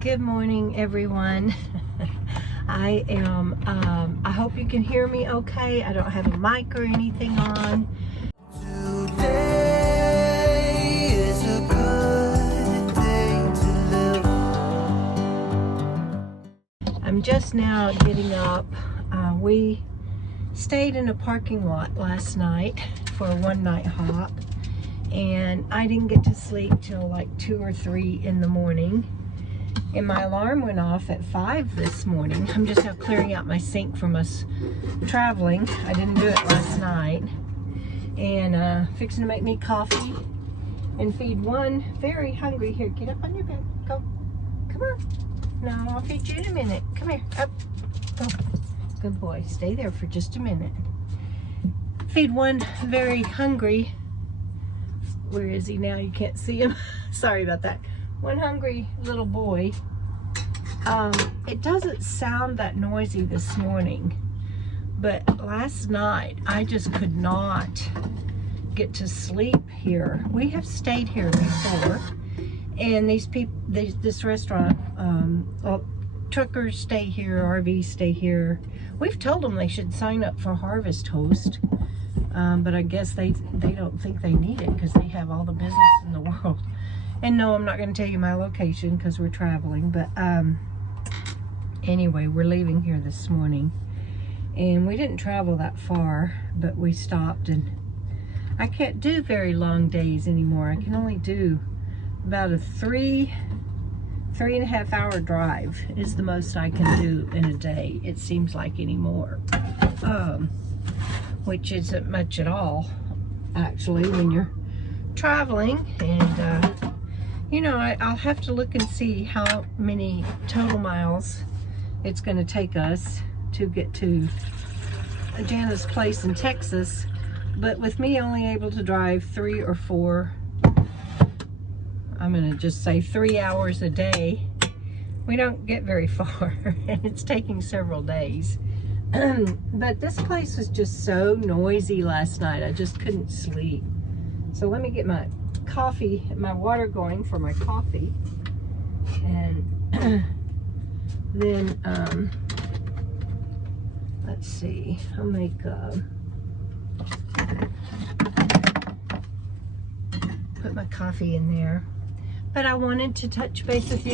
Good morning, everyone. I hope you can hear me okay. I don't have a mic or anything on. Today is a good day to live. I'm just now getting up. We stayed in a parking lot last night for a one-night hop, and I didn't get to sleep till like 2 or 3 in the morning. And my alarm went off at 5 this morning. I'm just now clearing out my sink from us traveling. I didn't do it last night. And fixing to make me coffee and feed one very hungry. Here, get up on your bed. Go. Come on. No, I'll feed you in a minute. Come here. Up. Go. Good boy. Stay there for just a minute. Feed one very hungry. Where is he now? You can't see him. Sorry about that. One hungry little boy. It doesn't sound that noisy this morning, but last night I just could not get to sleep here. We have stayed here before, and these people, this restaurant, truckers stay here, RVs stay here. We've told them they should sign up for Harvest Host, but I guess they don't think they need it because they have all the business in the world. And no, I'm not going to tell you my location because we're traveling, but anyway, we're leaving here this morning. And we didn't travel that far, but we stopped, and I can't do very long days anymore. I can only do about a 3.5 hour drive is the most I can do in a day, it seems like, anymore. Which isn't much at all, actually, when you're traveling. And you know, I'll have to look and see how many total miles it's going to take us to get to Jana's place in Texas. But with me only able to drive 3 or 4, I'm going to just say 3 hours a day, we don't get very far. And it's taking several days. But this place was just so noisy last night. I just couldn't sleep. So let me get my coffee, my water going for my coffee, and then let's see, I'll make put my coffee in there. But I wanted to touch base with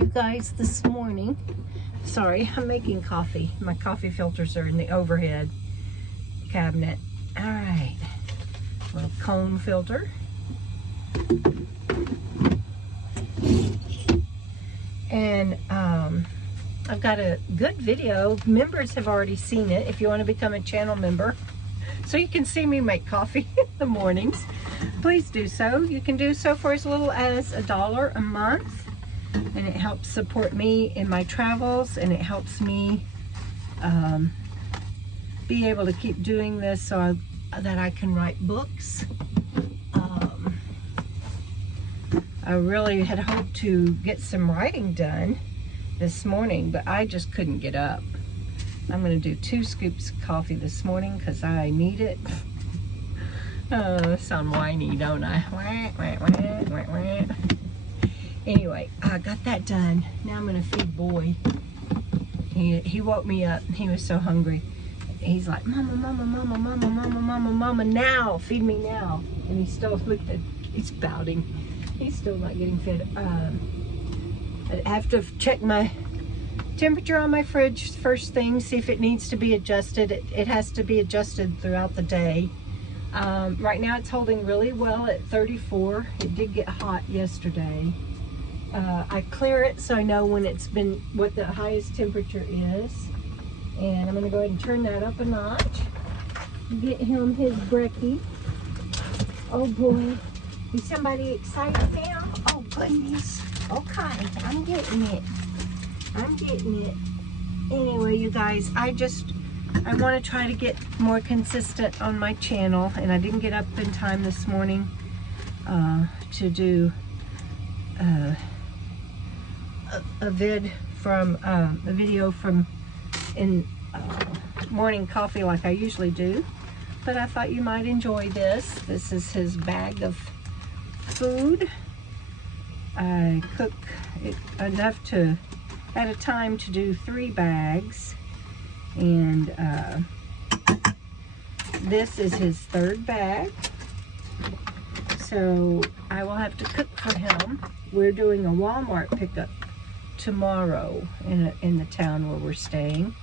you guys this morning. Sorry, I'm making coffee. My coffee filters are in the overhead cabinet. All right, little cone filter. And I've got a good video. Members have already seen it. If you want to become a channel member so you can see me make coffee in the mornings, please do so. You can do so for as little as $1 a month, and it helps support me in my travels, and it helps me be able to keep doing this so that I can write books. I really had hoped to get some writing done this morning, but I just couldn't get up. I'm going to do 2 scoops of coffee this morning because I need it. Oh, I sound whiny, don't I? Anyway, I got that done. Now I'm going to feed Boy. He woke me up. He was so hungry. He's like, Mama, Mama, Mama, Mama, Mama, Mama, Mama, now. Feed me now. And he's still he's pouting. He's still not getting fed. I have to check my temperature on my fridge first thing, see if it needs to be adjusted. It has to be adjusted throughout the day. Right now it's holding really well at 34. It did get hot yesterday. I clear it so I know when it's been, what the highest temperature is. And I'm going to go ahead and turn that up a notch. Get him his brekkie. Oh boy. Is somebody excited now? Oh goodness. Okay, I'm getting it. I'm getting it. Anyway, you guys, I want to try to get more consistent on my channel, and I didn't get up in time this morning to do a video from in morning coffee like I usually do. But I thought you might enjoy this. This is his bag of food. I cook it enough to, at a time, to do 3 bags. And this is his 3rd bag. So I will have to cook for him. We're doing a Walmart pickup tomorrow in the town where we're staying.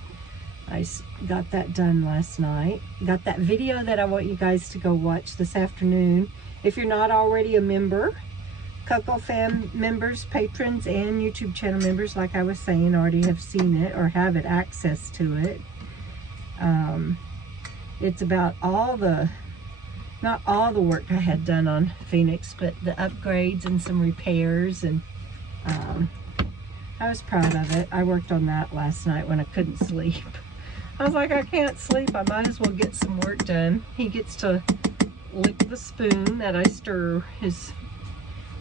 I got that done last night. Got that video that I want you guys to go watch this afternoon. If you're not already a member, KOKO fam members, patrons, and YouTube channel members, like I was saying, already have seen it or have it access to it. It's about not all the work I had done on Phoenix, but the upgrades and some repairs, and I was proud of it. I worked on that last night when I couldn't sleep. I was like, I can't sleep, I might as well get some work done. He gets to lick the spoon that I stir his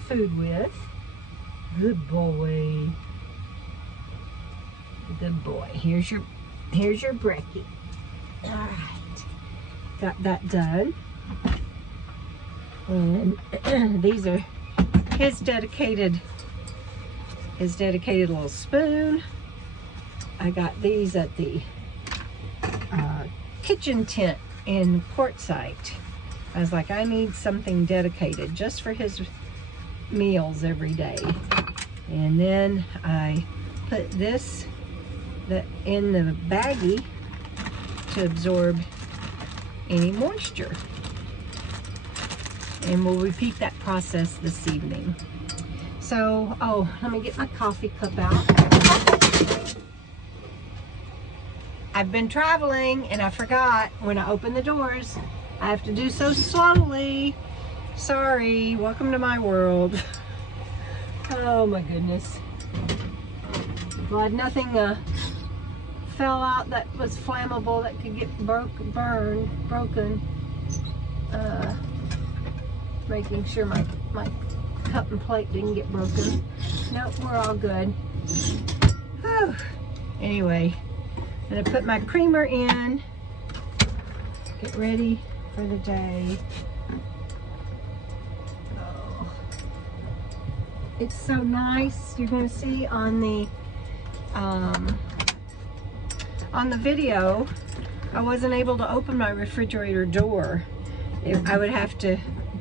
food with. Good boy. Good boy. Here's your brekkie. All right. Got that done. And these are his dedicated little spoon. I got these at the kitchen tent in Quartzsite. I was like, I need something dedicated just for his meals every day. And then I put this in the baggie to absorb any moisture. And we'll repeat that process this evening. So, oh, let me get my coffee cup out. I've been traveling and I forgot when I open the doors, I have to do so slowly. Sorry, welcome to my world. Oh my goodness. Glad nothing fell out that was flammable that could get broken. Making sure my cup and plate didn't get broken. Nope, we're all good. Whew. Anyway, I'm gonna put my creamer in, get ready for the day. Oh. It's so nice. You're gonna see on the video, I wasn't able to open my refrigerator door.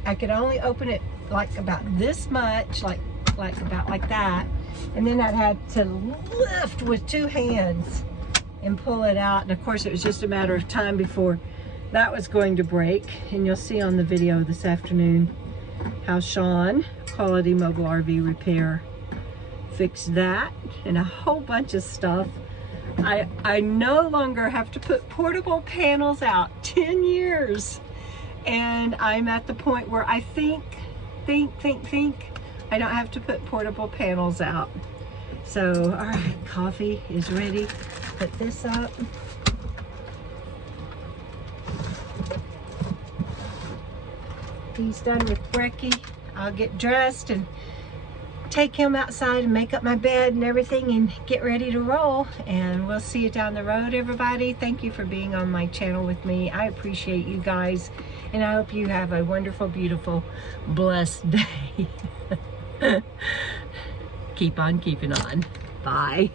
I could only open it like about this much, like about like that, and then I had to lift with 2 hands and pull it out. And of course it was just a matter of time before that was going to break. And you'll see on the video this afternoon how Sean, Quality Mobile RV Repair, fixed that and a whole bunch of stuff. I no longer have to put portable panels out. 10 years. And I'm at the point where I think I don't have to put portable panels out. So, all right, coffee is ready. Put this up. He's done with brekkie. I'll get dressed and take him outside and make up my bed and everything and get ready to roll. And we'll see you down the road, everybody. Thank you for being on my channel with me. I appreciate you guys. And I hope you have a wonderful, beautiful, blessed day. Keep on keeping on. Bye.